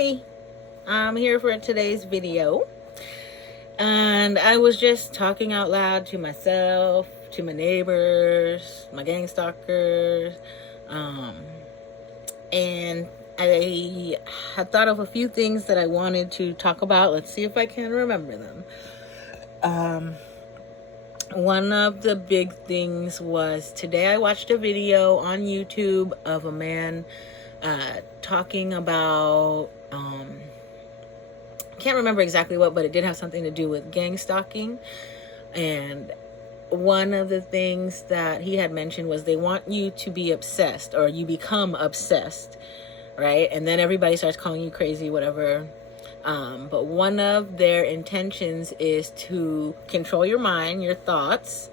Hi, I'm here for today's video, and I was just talking out loud to myself, to my neighbors, my gang stalkers, and I had thought of a few things that I wanted to talk about. Let's see if I can remember them. One of the big things was today I watched a video on YouTube of a man talking about, can't remember exactly what, but it did have something to do with gang stalking. And one of the things that he had mentioned was they want you to be obsessed, or you become obsessed, right? And then everybody starts calling you crazy, whatever. But one of their intentions is to control your mind, your thoughts,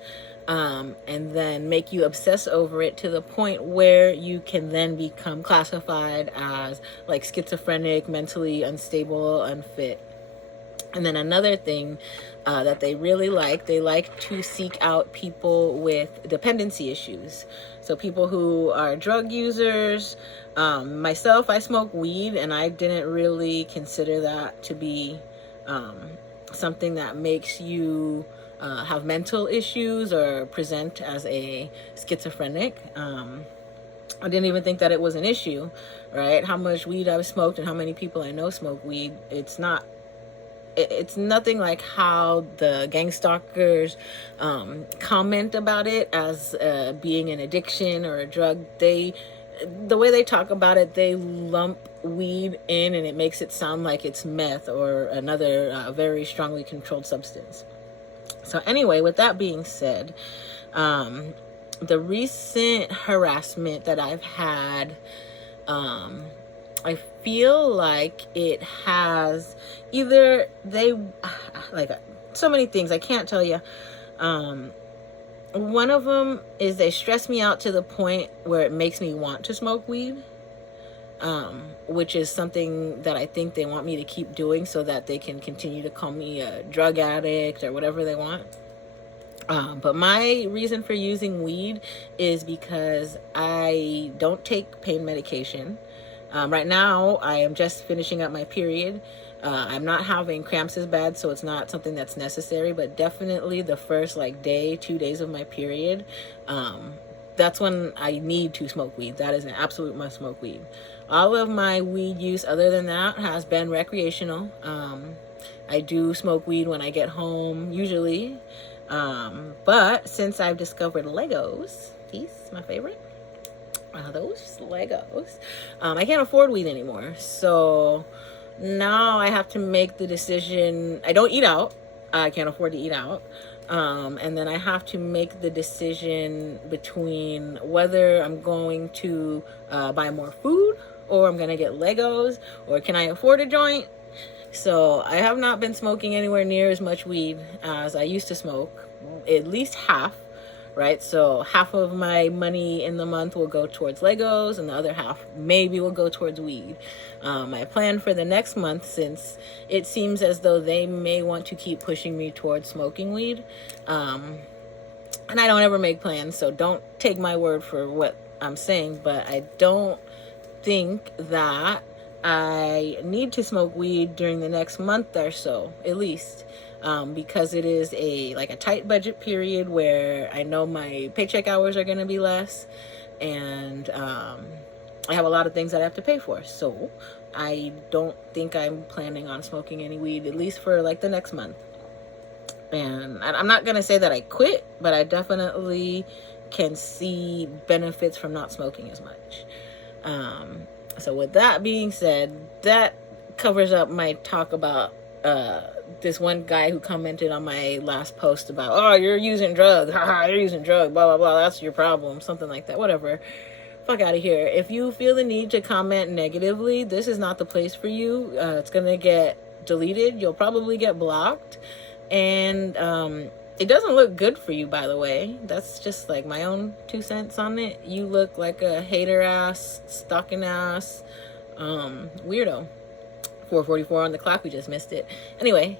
and then make you obsess over it to the point where you can then become classified as like schizophrenic, mentally unstable, unfit. And then another thing that they really like, they like to seek out people with dependency issues. So people who are drug users. Myself, I smoke weed, and I didn't really consider that to be something that makes you have mental issues or present as a schizophrenic. I didn't even think that it was an issue, right? How much weed I've smoked and how many people I know smoke weed, it's nothing like how the gang stalkers comment about it as being an addiction or a drug. The way they talk about it, they lump weed in and it makes it sound like it's meth or another very strongly controlled substance. So anyway, with that being said, the recent harassment that I've had, I feel like it has either like so many things, I can't tell you. One of them is they stress me out to the point where it makes me want to smoke weed, which is something that I think they want me to keep doing so that they can continue to call me a drug addict or whatever they want. But my reason for using weed is because I don't take pain medication. Right now, I am just finishing up my period. I'm not having cramps as bad, so it's not something that's necessary, but definitely the first 2 days of my period, that's when I need to smoke weed. That is an absolute must smoke weed. All of my weed use other than that has been recreational. I do smoke weed when I get home, usually. But since I've discovered Legos, these, my favorite, those Legos, I can't afford weed anymore. So now I have to make the decision. I don't eat out. I can't afford to eat out. And then I have to make the decision between whether I'm going to buy more food or I'm going to get Legos, or can I afford a joint? So I have not been smoking anywhere near as much weed as I used to smoke, at least half, right? So half of my money in the month will go towards Legos and the other half maybe will go towards weed. My plan for the next month, since it seems as though they may want to keep pushing me towards smoking weed, and I don't ever make plans, so don't take my word for what I'm saying, but I don't think that I need to smoke weed during the next month or so, at least, because it is a tight budget period where I know my paycheck hours are going to be less, and I have a lot of things that I have to pay for. So I don't think I'm planning on smoking any weed, at least for the next month. And I'm not going to say that I quit, but I definitely can see benefits from not smoking as much. So with that being said, that covers up my talk about this one guy who commented on my last post about, oh, you're using drugs, haha, you're using drugs, blah, blah, blah, that's your problem, something like that, whatever. Fuck out of here. If you feel the need to comment negatively, this is not the place for you. It's going to get deleted. You'll probably get blocked. And it doesn't look good for you, by the way. That's just my own 2 cents on it. You look like a hater ass, stalking ass, weirdo. 4:44 on the clock, we just missed it. Anyway,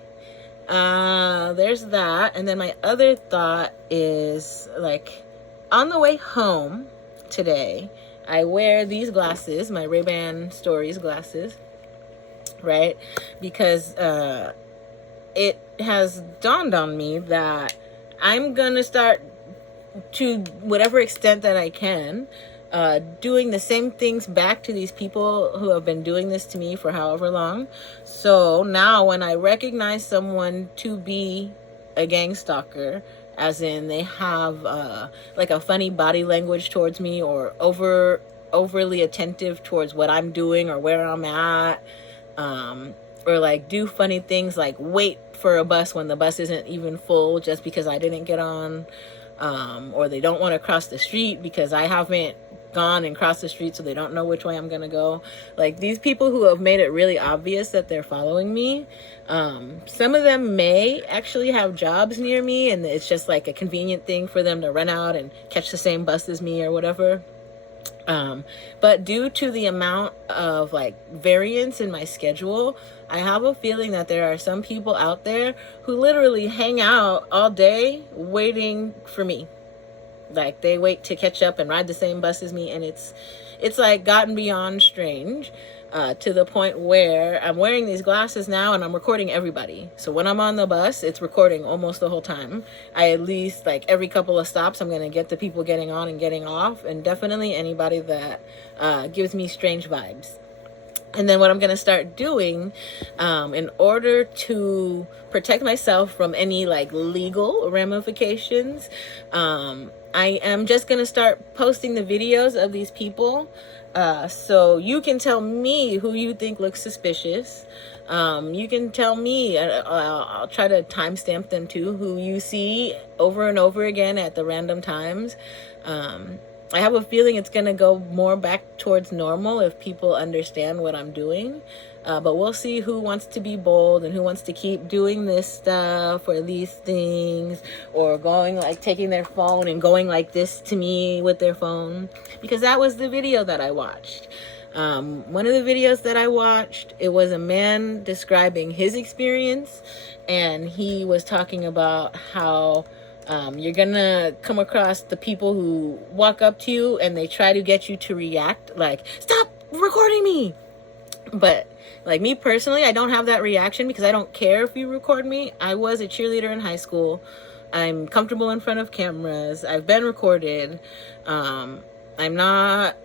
there's that. And then my other thought is, on the way home today, I wear these glasses, my Ray-Ban Stories glasses, right? Because it has dawned on me that I'm gonna start, to whatever extent that I can, doing the same things back to these people who have been doing this to me for however long. So now when I recognize someone to be a gang stalker, as in they have like a funny body language towards me, or overly attentive towards what I'm doing or where I'm at, or like do funny things like wait for a bus when the bus isn't even full just because I didn't get on, or they don't want to cross the street because I haven't gone and crossed the street, so they don't know which way I'm gonna go. Like, these people who have made it really obvious that they're following me, some of them may actually have jobs near me, and it's just like a convenient thing for them to run out and catch the same bus as me or whatever. But due to the amount of like variance in my schedule, I have a feeling that there are some people out there who literally hang out all day waiting for me. Like, they wait to catch up and ride the same bus as me, and it's like gotten beyond strange, to the point where I'm wearing these glasses now and I'm recording everybody. So when I'm on the bus, it's recording almost the whole time. I at least, like, every couple of stops, I'm going to get the people getting on and getting off, and definitely anybody that gives me strange vibes. And then what I'm going to start doing, in order to protect myself from any like legal ramifications, I am just going to start posting the videos of these people. So you can tell me who you think looks suspicious. You can tell me, I'll try to timestamp them too, who you see over and over again at the random times. I have a feeling it's going to go more back towards normal if people understand what I'm doing. But we'll see who wants to be bold and who wants to keep doing this stuff or these things, or going like taking their phone and going like this to me with their phone, because that was the video that I watched. One of the videos that I watched, it was a man describing his experience, and he was talking about how you're gonna come across the people who walk up to you and they try to get you to react like, stop recording me. But like me personally, I don't have that reaction because I don't care if you record me. I was a cheerleader in high school. I'm comfortable in front of cameras. I've been recorded. I'm not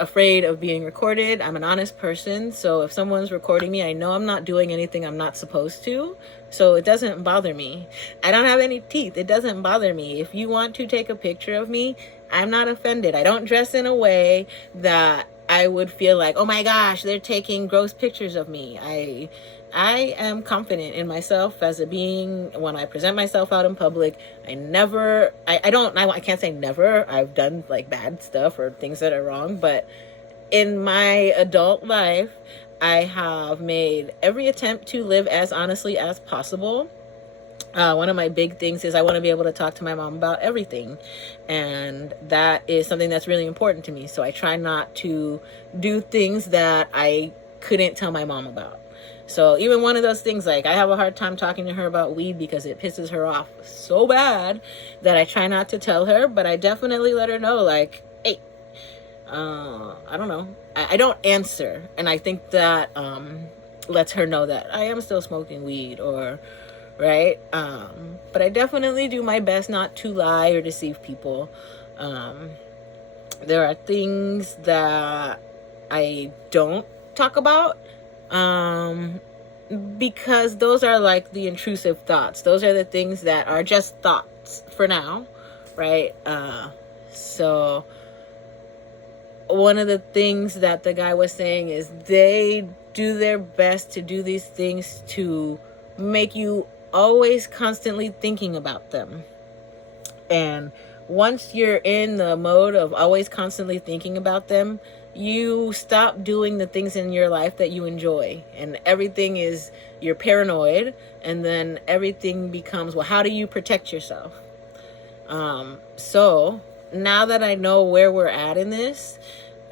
afraid of being recorded. I'm an honest person. So if someone's recording me, I know I'm not doing anything I'm not supposed to. So it doesn't bother me. I don't have any teeth. It doesn't bother me. If you want to take a picture of me, I'm not offended. I don't dress in a way that I would feel like, oh my gosh, they're taking gross pictures of me. I am confident in myself as a being. When I present myself out in public, I can't say never. I've done like bad stuff or things that are wrong, but in my adult life, I have made every attempt to live as honestly as possible. One of my big things is I want to be able to talk to my mom about everything. And that is something that's really important to me. So I try not to do things that I couldn't tell my mom about. So even one of those things, like I have a hard time talking to her about weed because it pisses her off so bad that I try not to tell her, but I definitely let her know, like, hey, I don't know. I don't answer. And I think that lets her know that I am still smoking weed, or right? But I definitely do my best not to lie or deceive people. There are things that I don't talk about, because those are like the intrusive thoughts. Those are the things that are just thoughts for now, right? So one of the things that the guy was saying is they do their best to do these things to make you always constantly thinking about them. And once you're in the mode of always constantly thinking about them, you stop doing the things in your life that you enjoy, and everything is, you're paranoid, and then everything becomes, well, how do you protect yourself? So now that I know where we're at in this,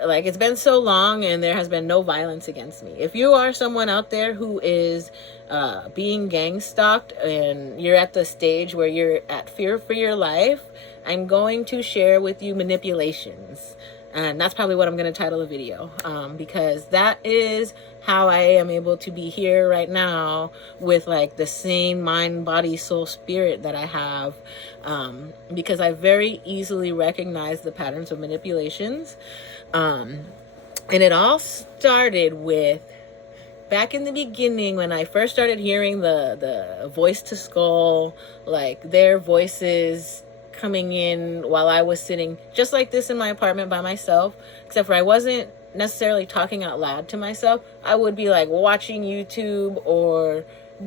like, it's been so long and there has been no violence against me. If you are someone out there who is being gang stalked and you're at the stage where you're at fear for your life, I'm going to share with you manipulations. And that's probably what I'm going to title the video, because that is how I am able to be here right now with like the same mind, body, soul, spirit that I have, because I very easily recognize the patterns of manipulations. And it all started with back in the beginning when I first started hearing the voice to skull, like their voices coming in while I was sitting just like this in my apartment by myself, except for I wasn't necessarily talking out loud to myself. I would be like watching YouTube or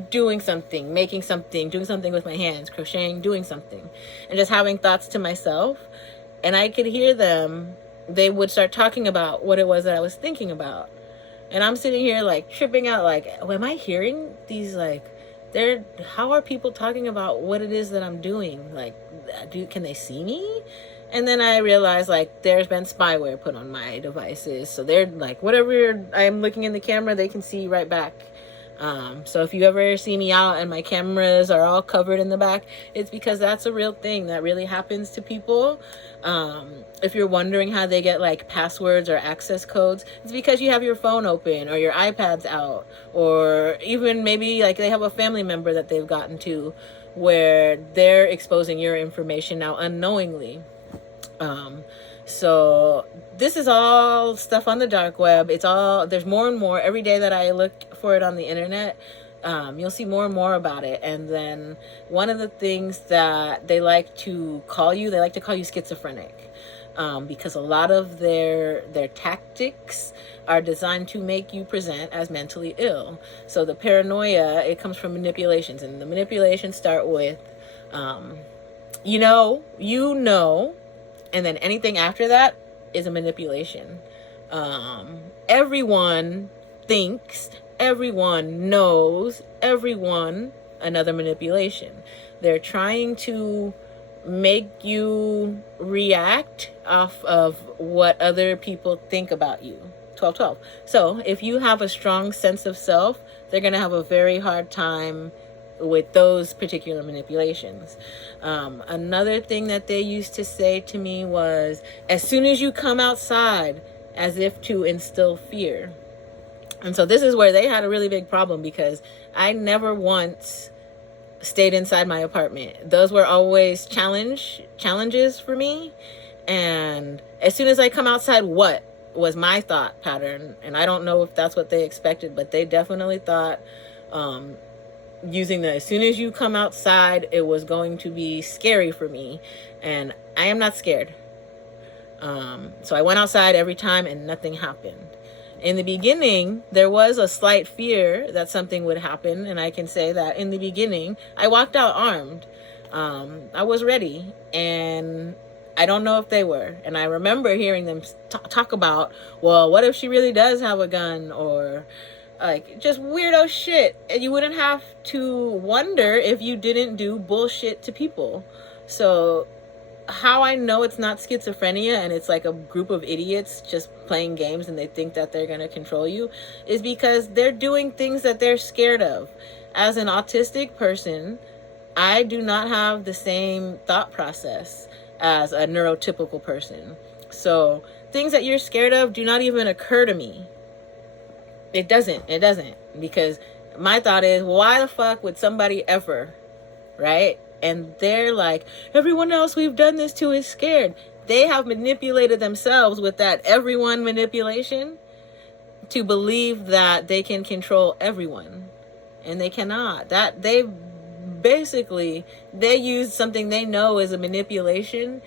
doing something, making something, doing something with my hands, crocheting, doing something, and just having thoughts to myself. And I could hear them. They would start talking about what it was that I was thinking about. And I'm sitting here like tripping out, like, am I hearing these, like, how are people talking about what it is that I'm doing? Like, can they see me? And then I realized, like, there's been spyware put on my devices. So they're like, whatever I'm looking in the camera, they can see right back. So if you ever see me out and my cameras are all covered in the back, it's because that's a real thing that really happens to people. If you're wondering how they get like passwords or access codes, it's because you have your phone open or your iPad's out, or even maybe like they have a family member that they've gotten to where they're exposing your information now unknowingly. So this is all stuff on the dark web. There's more and more every day that I look for it on the internet. You'll see more and more about it. And then one of the things that they like to call you schizophrenic, because a lot of their tactics are designed to make you present as mentally ill. So the paranoia, it comes from manipulations, and the manipulations start with, you know, and then anything after that is a manipulation. Everyone thinks, everyone knows, another manipulation. They're trying to make you react off of what other people think about you. 12-12. So if you have a strong sense of self, they're going to have a very hard time with those particular manipulations. Another thing that they used to say to me was, as soon as you come outside, as if to instill fear. And so this is where they had a really big problem, because I never once stayed inside my apartment. Those were always challenges for me. And as soon as I come outside, what was my thought pattern? And I don't know if that's what they expected, but they definitely thought, using as soon as you come outside, it was going to be scary for me. And I am not scared. So I went outside every time and nothing happened. In the beginning, there was a slight fear that something would happen. And I can say that in the beginning, I walked out armed. I was ready, and I don't know if they were. And I remember hearing them talk about, well, what if she really does have a gun, or like just weirdo shit. And you wouldn't have to wonder if you didn't do bullshit to people. So how I know it's not schizophrenia and it's like a group of idiots just playing games and they think that they're going to control you is because they're doing things that they're scared of. As an autistic person, I do not have the same thought process as a neurotypical person. So things that you're scared of do not even occur to me. It doesn't, because my thought is, why the fuck would somebody ever, right? And they're like, everyone else we've done this to is scared. They have manipulated themselves with that everyone manipulation to believe that they can control everyone. And they cannot. They use something they know is a manipulation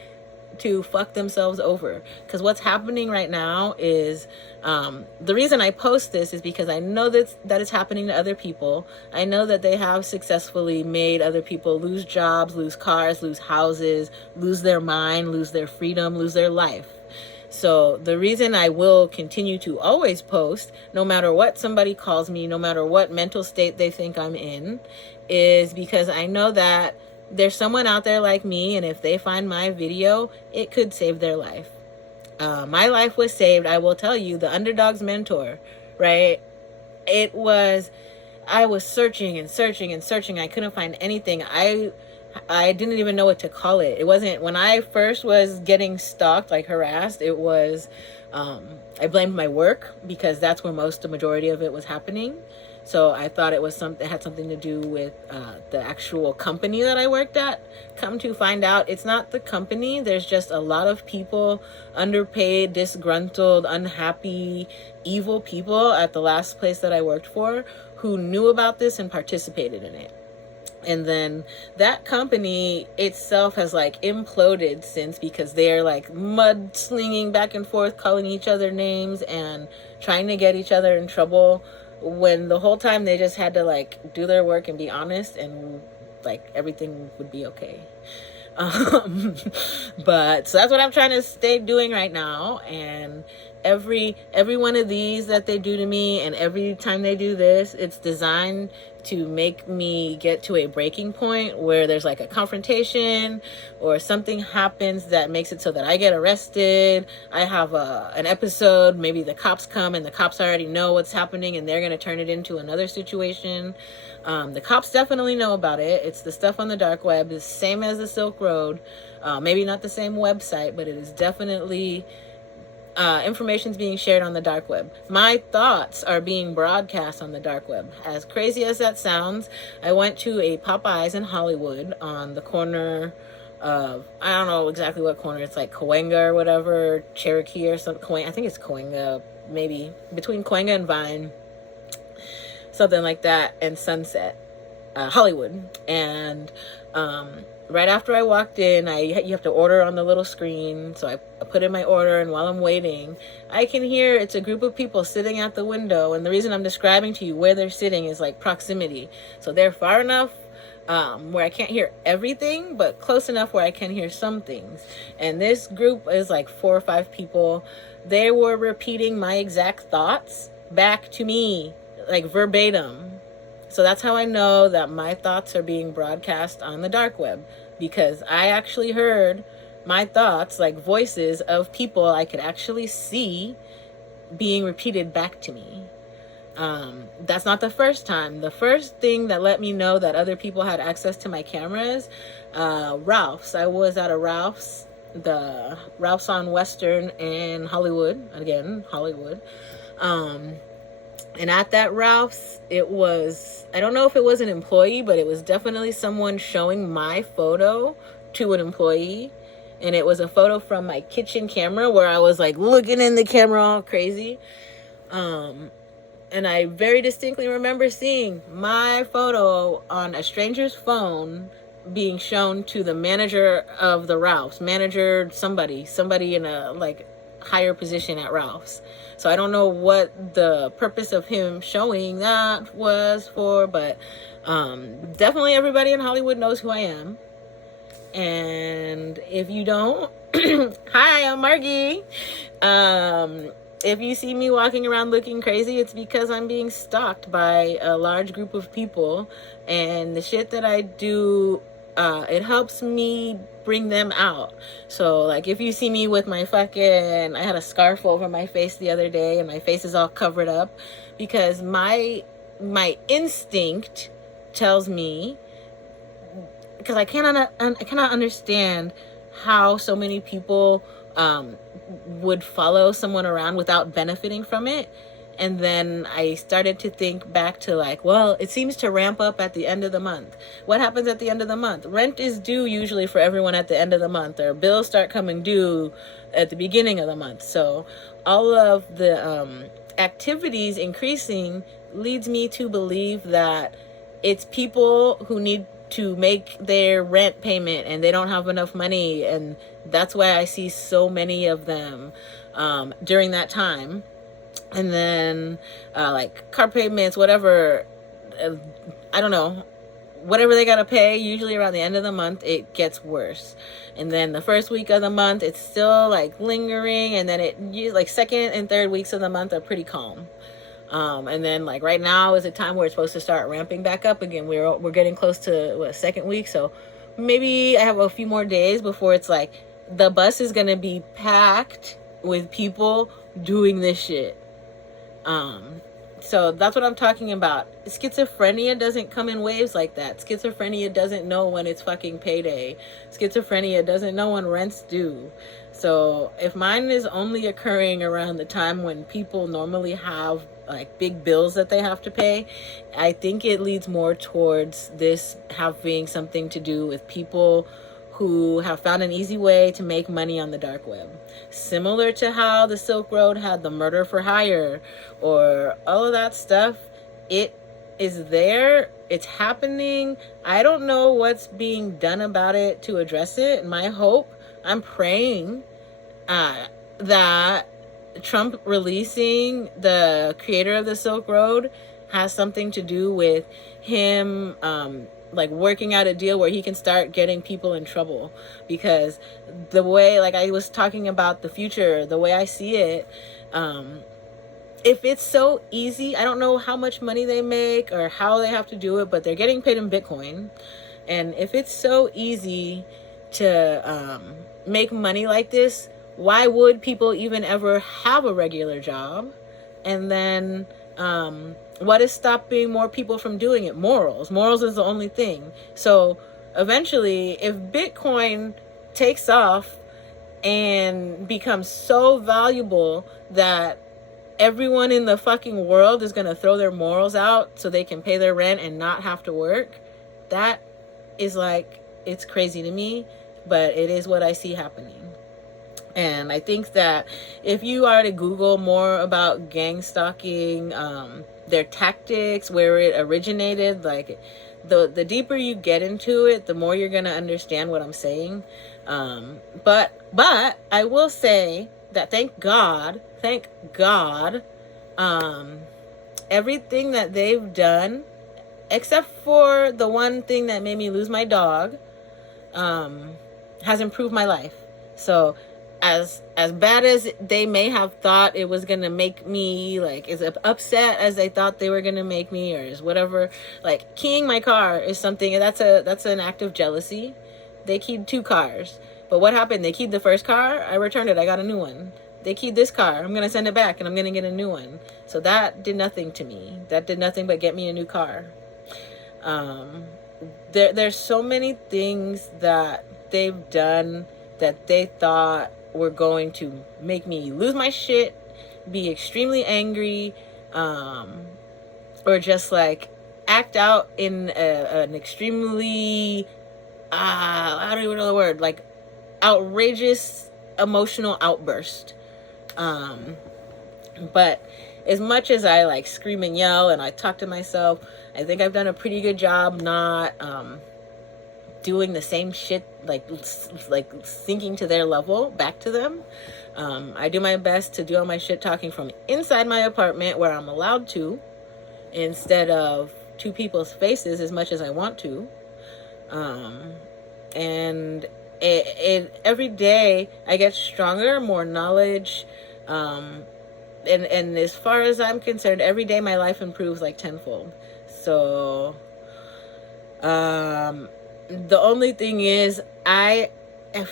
to fuck themselves over. Because what's happening right now is, the reason I post this is because I know that it's happening to other people. I know that they have successfully made other people lose jobs, lose cars, lose houses, lose their mind, lose their freedom, lose their life. So the reason I will continue to always post, no matter what somebody calls me, no matter what mental state they think I'm in, is because I know that there's someone out there like me, and if they find my video, it could save their life. My life was saved, I will tell you, the underdog's mentor, right? I was searching and searching and searching. I couldn't find anything. I I didn't even know what to call it. It wasn't, when I first was getting stalked, like harassed, it was, I blamed my work because that's where the majority of it was happening. So I thought it was something, it had something to do with the actual company that I worked at. Come to find out, it's not the company. There's just a lot of people, underpaid, disgruntled, unhappy, evil people at the last place that I worked for who knew about this and participated in it. And then that company itself has like imploded since, because they're like mudslinging back and forth, calling each other names and trying to get each other in trouble, when the whole time they just had to like do their work and be honest, and like everything would be okay. But so that's what I'm trying to stay doing right now. And every one of these that they do to me, and every time they do this, it's designed to make me get to a breaking point where there's like a confrontation or something happens that makes it so that I get arrested. I have an episode, maybe the cops come and the cops already know what's happening and they're going to turn it into another situation. The cops definitely know about it. It's the stuff on the dark web, the same as the Silk Road. Maybe not the same website, but it is definitely information's being shared on the dark web. My thoughts are being broadcast on the dark web. As crazy as that sounds, I went to a Popeyes in Hollywood on the corner of, I don't know exactly what corner, it's like Cahuenga or whatever, Cherokee or something. I think it's Cahuenga, maybe between Cahuenga and Vine, something like that, and Sunset, Hollywood. And right after I walked in, you have to order on the little screen. So I put in my order, and while I'm waiting, I can hear it's a group of people sitting at the window. And the reason I'm describing to you where they're sitting is like proximity. So they're far enough where I can't hear everything, but close enough where I can hear some things. And this group is like 4 or 5 people. They were repeating my exact thoughts back to me, like verbatim. So that's how I know that my thoughts are being broadcast on the dark web, because I actually heard my thoughts, like voices of people I could actually see, being repeated back to me. That's not the first time. The first thing that let me know that other people had access to my cameras, Ralph's. I was at a Ralph's, the Ralph's on Western in Hollywood, again, Hollywood. And at that Ralph's, it was, I don't know if it was an employee, but it was definitely someone showing my photo to an employee. And it was a photo from my kitchen camera where I was like looking in the camera all crazy. And I very distinctly remember seeing my photo on a stranger's phone being shown to the manager of the Ralph's, somebody in a like higher position at Ralph's. So I don't know what the purpose of him showing that was for, but definitely everybody in Hollywood knows who I am. And if you don't, hi, I'm Margie. If you see me walking around looking crazy, it's because I'm being stalked by a large group of people, and the shit that I do, it helps me bring them out. So like if you see me with my fucking, I had a scarf over my face the other day and my face is all covered up, because my instinct tells me, because I cannot understand how so many people would follow someone around without benefiting from it. And then I started to think back to like, well, it seems to ramp up at the end of the month. What happens at the end of the month? Rent is due usually for everyone at the end of the month, or bills start coming due at the beginning of the month. So all of the activities increasing leads me to believe that it's people who need to make their rent payment and they don't have enough money. And that's why I see so many of them during that time. And then like car payments, whatever, I don't know, whatever they gotta pay, usually around the end of the month, it gets worse. And then the first week of the month, it's still like lingering. And then like second and third weeks of the month are pretty calm. And then like right now is a time where it's supposed to start ramping back up again. We're getting close to second week. So maybe I have a few more days before it's like the bus is going to be packed with people doing this shit. So that's what I'm talking about. Schizophrenia doesn't come in waves like that. Schizophrenia doesn't know when it's fucking payday. Schizophrenia doesn't know when rent's due. So if mine is only occurring around the time when people normally have like big bills that they have to pay, I think it leads more towards this having something to do with people who have found an easy way to make money on the dark web. Similar to how the Silk Road had the murder for hire or all of that stuff. It is there. It's happening. I don't know what's being done about it to address it. My hope, I'm praying that Trump releasing the creator of the Silk Road has something to do with him like working out a deal where he can start getting people in trouble. Because the way, like I was talking about the future, the way I see it, if it's so easy, I don't know how much money they make or how they have to do it, but they're getting paid in Bitcoin. And if it's so easy to make money like this, why would people even ever have a regular job? And then what is stopping more people from doing it? Morals. Morals is the only thing. So eventually, if Bitcoin takes off and becomes so valuable that everyone in the fucking world is going to throw their morals out so they can pay their rent and not have to work, that is like, it's crazy to me, but it is what I see happening. And I think that if you are to Google more about gang stalking, their tactics, where it originated, like the deeper you get into it, the more you're going to understand what I'm saying. But I will say that thank God, everything that they've done, except for the one thing that made me lose my dog, has improved my life. So as bad as they may have thought it was gonna make me, like as upset as they thought they were gonna make me, or as whatever, like keying my car is something that's an act of jealousy. They keyed 2 cars, but what happened? They keyed the first car, I returned it, I got a new one. They keyed this car, I'm gonna send it back and I'm gonna get a new one. So that did nothing to me. That did nothing but get me a new car. There's so many things that they've done that they thought were going to make me lose my shit, be extremely angry, or just like act out in an extremely, I don't even know the word, like outrageous emotional outburst. But as much as I like scream and yell and I talk to myself, I think I've done a pretty good job not doing the same shit, like sinking to their level back to them. I do my best to do all my shit talking from inside my apartment where I'm allowed to, instead of 2 people's faces as much as I want to. And it every day I get stronger, more knowledge, and as far as I'm concerned, every day my life improves like tenfold. So the only thing is, I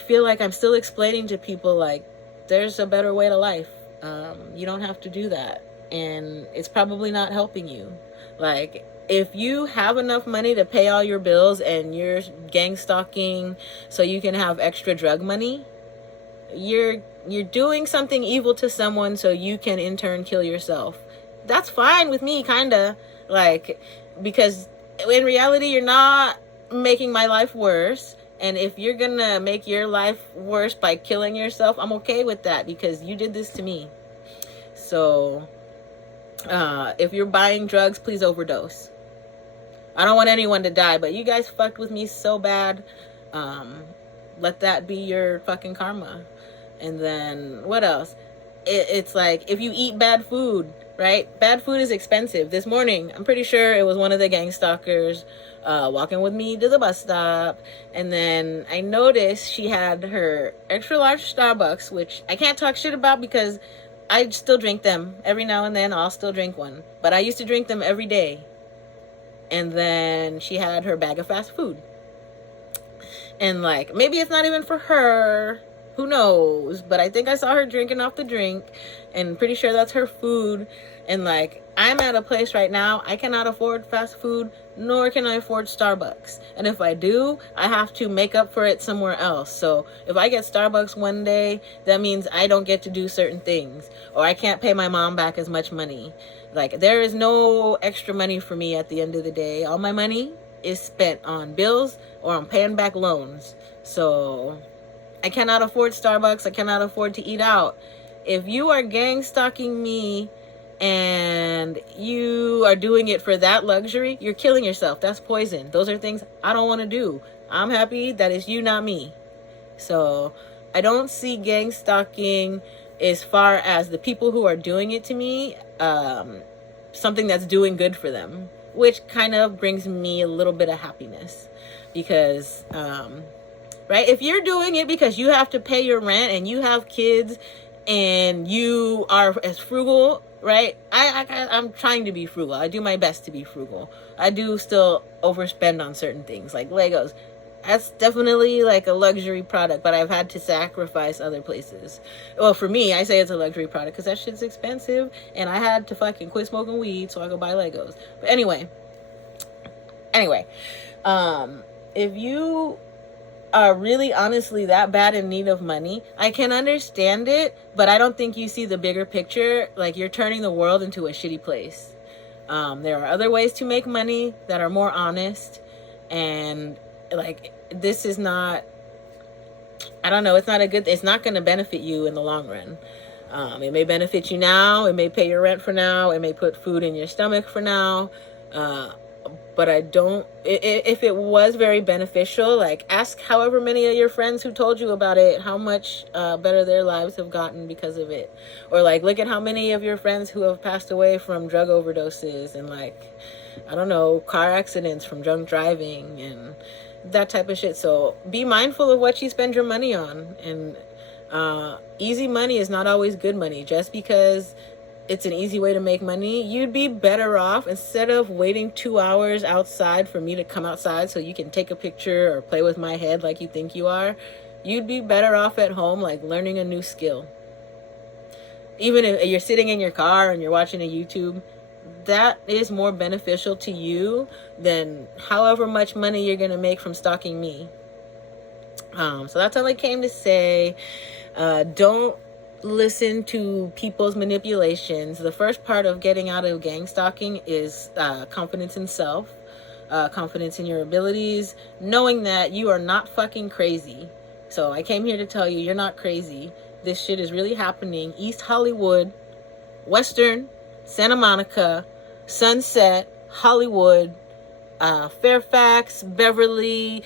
feel like I'm still explaining to people like there's a better way to life. You don't have to do that, and it's probably not helping you. Like, if you have enough money to pay all your bills and you're gang stalking so you can have extra drug money, you're doing something evil to someone so you can in turn kill yourself. That's fine with me, kinda, like, because in reality you're not making my life worse, and if you're gonna make your life worse by killing yourself, I'm okay with that because you did this to me. So if you're buying drugs, please overdose. I don't want anyone to die, but you guys fucked with me so bad, let that be your fucking karma. And then what else? It's like, if you eat bad food, right? Bad food is expensive. This morning, I'm pretty sure it was one of the gang stalkers walking with me to the bus stop, and then I noticed she had her extra large Starbucks, which I can't talk shit about because I still drink them. Every now and then I'll still drink one, but I used to drink them every day. And then she had her bag of fast food, and like, maybe it's not even for her, Who knows? But I think I saw her drinking off the drink, and pretty sure that's her food. And like, I'm at a place right now, I cannot afford fast food, nor can I afford Starbucks. And if I do, I have to make up for it somewhere else. So if I get Starbucks one day, that means I don't get to do certain things, or I can't pay my mom back as much money. Like, there is no extra money for me at the end of the day. All my money is spent on bills or on paying back loans. So I cannot afford Starbucks. I cannot afford to eat out. If you are gang stalking me and you are doing it for that luxury, you're killing yourself. That's poison. Those are things I don't want to do. I'm happy that it's you, not me. So I don't see gang stalking as far as the people who are doing it to me, something that's doing good for them, which kind of brings me a little bit of happiness because, right? If you're doing it because you have to pay your rent and you have kids and you are as frugal, right? I'm trying to be frugal. I do my best to be frugal. I do still overspend on certain things like Legos. That's definitely like a luxury product, but I've had to sacrifice other places. Well, for me, I say it's a luxury product because that shit's expensive and I had to fucking quit smoking weed so I could buy Legos. But anyway, if you are really honestly that bad in need of money, I can understand it, but I don't think you see the bigger picture. Like, you're turning the world into a shitty place. There are other ways to make money that are more honest, and like, this is not, I don't know, it's not going to benefit you in the long run. It may benefit you now, it may pay your rent for now, it may put food in your stomach for now, but I don't, if it was very beneficial, like, ask however many of your friends who told you about it, how much better their lives have gotten because of it. Or like, look at how many of your friends who have passed away from drug overdoses and like, I don't know, car accidents from drunk driving and that type of shit. So be mindful of what you spend your money on. And easy money is not always good money. Just because it's an easy way to make money, you'd be better off, instead of waiting 2 hours outside for me to come outside so you can take a picture or play with my head like you think you are, you'd be better off at home, like learning a new skill. Even if you're sitting in your car and you're watching a YouTube, that is more beneficial to you than however much money you're going to make from stalking me. So that's all I came to say. Don't listen to people's manipulations. The first part of getting out of gang stalking is confidence in self, confidence in your abilities, knowing that you are not fucking crazy. So I came here to tell you, you're not crazy. This shit is really happening. East Hollywood, Western, Santa Monica, Sunset, Hollywood, Fairfax, Beverly,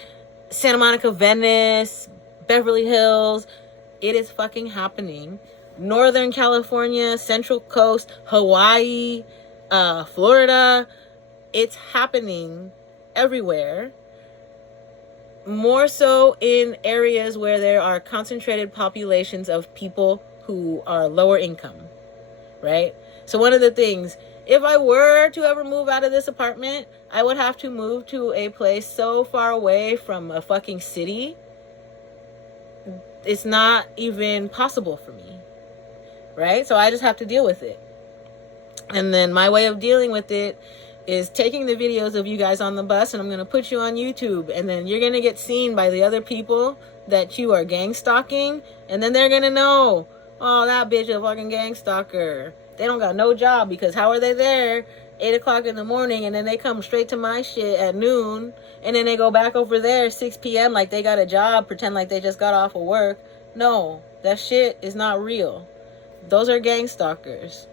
Santa Monica, Venice, Beverly Hills. It is fucking happening. Northern California, Central Coast, Hawaii, Florida. It's happening everywhere. More so in areas where there are concentrated populations of people who are lower income, right? So one of the things, if I were to ever move out of this apartment, I would have to move to a place so far away from a fucking city. It's not even possible for me, right? So I just have to deal with it. And then my way of dealing with it is taking the videos of you guys on the bus, and I'm going to put you on YouTube, and then you're going to get seen by the other people that you are gang stalking, and then they're going to know, oh, that bitch is a fucking gang stalker. They don't got no job, because how are they there 8 o'clock in the morning, and then they come straight to my shit at noon, and then they go back over there 6 p.m. like they got a job, pretend like they just got off of work. No, that shit is not real. Those are gang stalkers.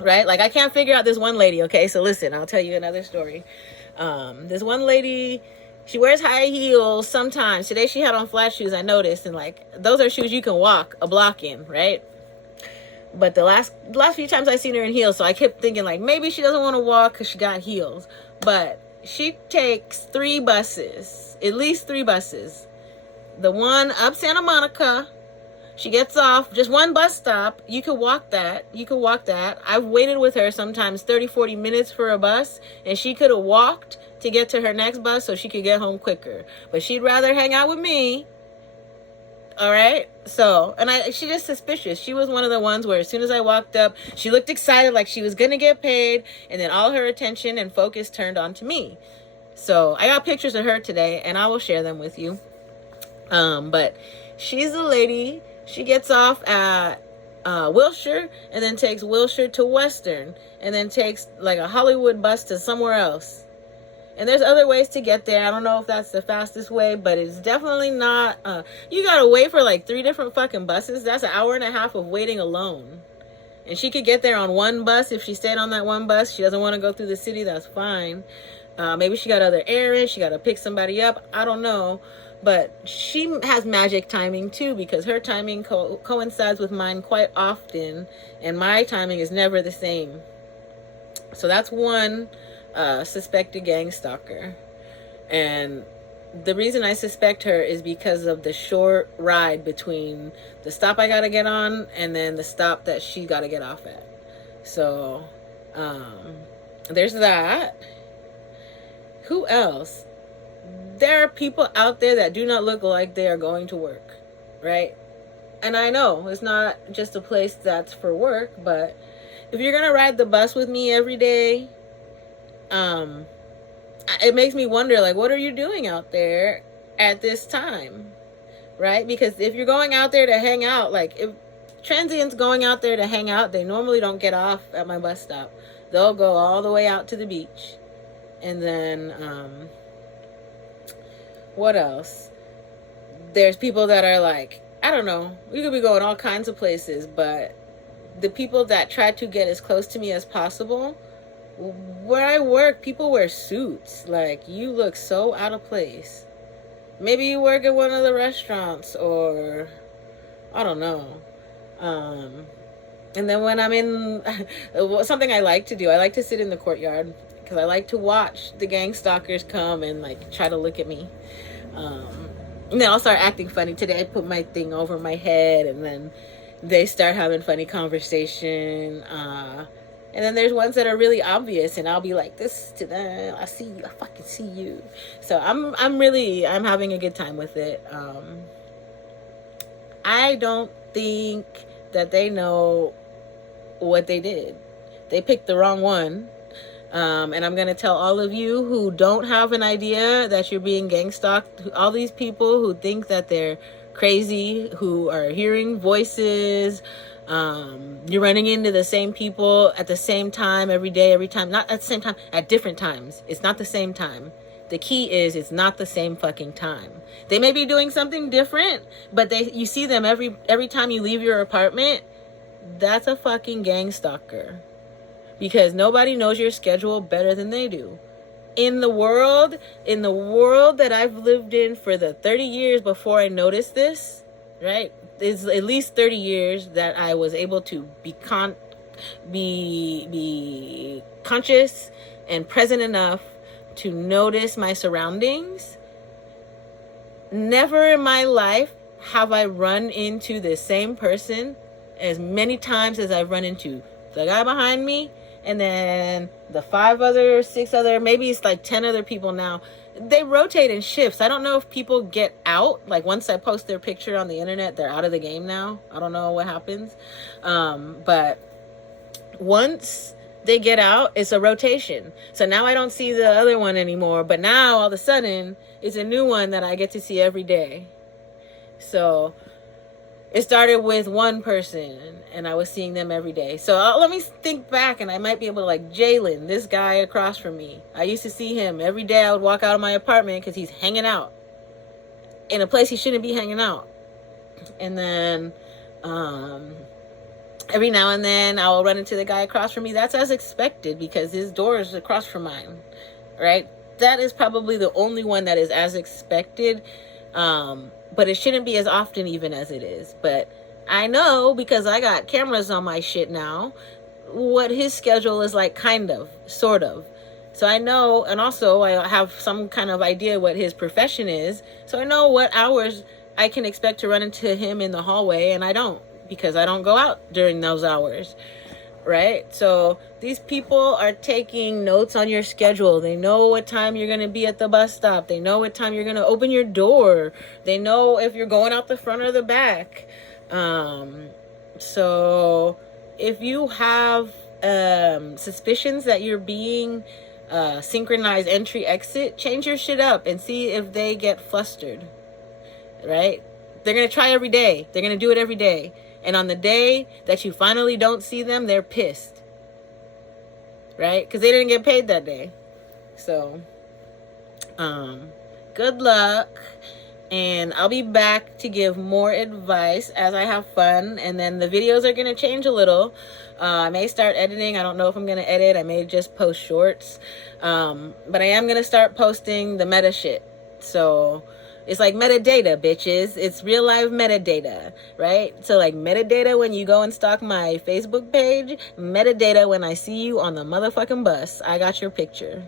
Right? Like, I can't figure out this one lady, okay? So listen, I'll tell you another story. This one lady, she wears high heels sometimes. Today she had on flat shoes, I noticed, and like, those are shoes you can walk a block in, right? But the last few times I seen her in heels, so I kept thinking like, maybe she doesn't want to walk because she got heels. But she takes 3 buses, at least 3 buses. The one up Santa Monica, she gets off, just one bus stop. You could walk that. I've waited with her sometimes 30, 40 minutes for a bus, and she could have walked to get to her next bus so she could get home quicker. But she'd rather hang out with me All right. So, and she just suspicious. She was one of the ones where as soon as I walked up, she looked excited like she was going to get paid. And then all her attention and focus turned on to me. So I got pictures of her today and I will share them with you. But she's a lady. She gets off at Wilshire and then takes Wilshire to Western and then takes like a Hollywood bus to somewhere else. And there's other ways to get there. I don't know if that's the fastest way, but it's definitely not. You gotta wait for like 3 different fucking buses. That's an hour and a half of waiting alone. And she could get there on one bus if she stayed on that one bus. She doesn't want to go through the city. That's fine. Maybe she got other errands. She got to pick somebody up. I don't know. But she has magic timing too, because her timing coincides with mine quite often. And my timing is never the same. So that's one suspected gang stalker. And the reason I suspect her is because of the short ride between the stop I gotta get on and then the stop that she gotta get off at. So there's that. Who else? There are people out there that do not look like they are going to work, right? And I know it's not just a place that's for work, but if you're gonna ride the bus with me every day, it makes me wonder, like, what are you doing out there at this time, right? Because if you're going out there to hang out, like, if transients going out there to hang out, they normally don't get off at my bus stop. They'll go all the way out to the beach. And then, what else? There's people that are like, I don't know, we could be going all kinds of places, but the people that try to get as close to me as possible, where I work, people wear suits. Like, you look so out of place. Maybe you work at one of the restaurants, or I don't know. And then when I'm in something I like to do, I like to sit in the courtyard because I like to watch the gang stalkers come and like try to look at me. And then I'll start acting funny. Today I put my thing over my head, and then they start having funny conversation. And then there's ones that are really obvious, and I'll be like this to them. I see you. I fucking see you. So I'm having a good time with it. I don't think that they know what they did. They picked the wrong one. And I'm going to tell all of you who don't have an idea that you're being gang stalked, all these people who think that they're crazy, who are hearing voices, you're running into the same people at the same time every day, every time. Not at the same time, at different times. It's not the same time. The key is it's not the same fucking time. They may be doing something different, but you see them every time you leave your apartment. That's a fucking gang stalker. Because nobody knows your schedule better than they do. In the world that I've lived in for the 30 years before I noticed this, right? It's at least 30 years that I was able to be conscious and present enough to notice my surroundings. Never in my life have I run into the same person as many times as I've run into the guy behind me, and then the 6 other, maybe it's like 10 other people now. They rotate in shifts. I don't know if people get out. Like, once I post their picture on the internet, they're out of the game now. I don't know what happens. But once they get out, it's a rotation. So now I don't see the other one anymore. But now, all of a sudden, it's a new one that I get to see every day. So it started with one person, and I was seeing them every day. So let me think back, and I might be able to, like, Jalen, this guy across from me. I used to see him every day. I would walk out of my apartment because he's hanging out in a place he shouldn't be hanging out. And then every now and then I'll run into the guy across from me. That's as expected because his door is across from mine, right? That is probably the only one that is as expected. But it shouldn't be as often even as it is. But I know, because I got cameras on my shit now, what his schedule is like, kind of, sort of. So I know, and also I have some kind of idea what his profession is. So I know what hours I can expect to run into him in the hallway, and I don't, because I don't go out during those hours. right? So these people are taking notes on your schedule. They know what time you're going to be at the bus stop. They know what time you're going to open your door. They know if you're going out the front or the back. So if you have suspicions that you're being synchronized entry exit, change your shit up and see if they get flustered, right? They're going to try every day. They're going to do it every day. And on the day that you finally don't see them, they're pissed, right? Because they didn't get paid that day. So, good luck. And I'll be back to give more advice as I have fun. And then the videos are going to change a little. I may start editing. I don't know if I'm going to edit. I may just post shorts. But I am going to start posting the meta shit. So it's like metadata, bitches. It's real life metadata, right? So like metadata when you go and stalk my Facebook page. Metadata when I see you on the motherfucking bus. I got your picture.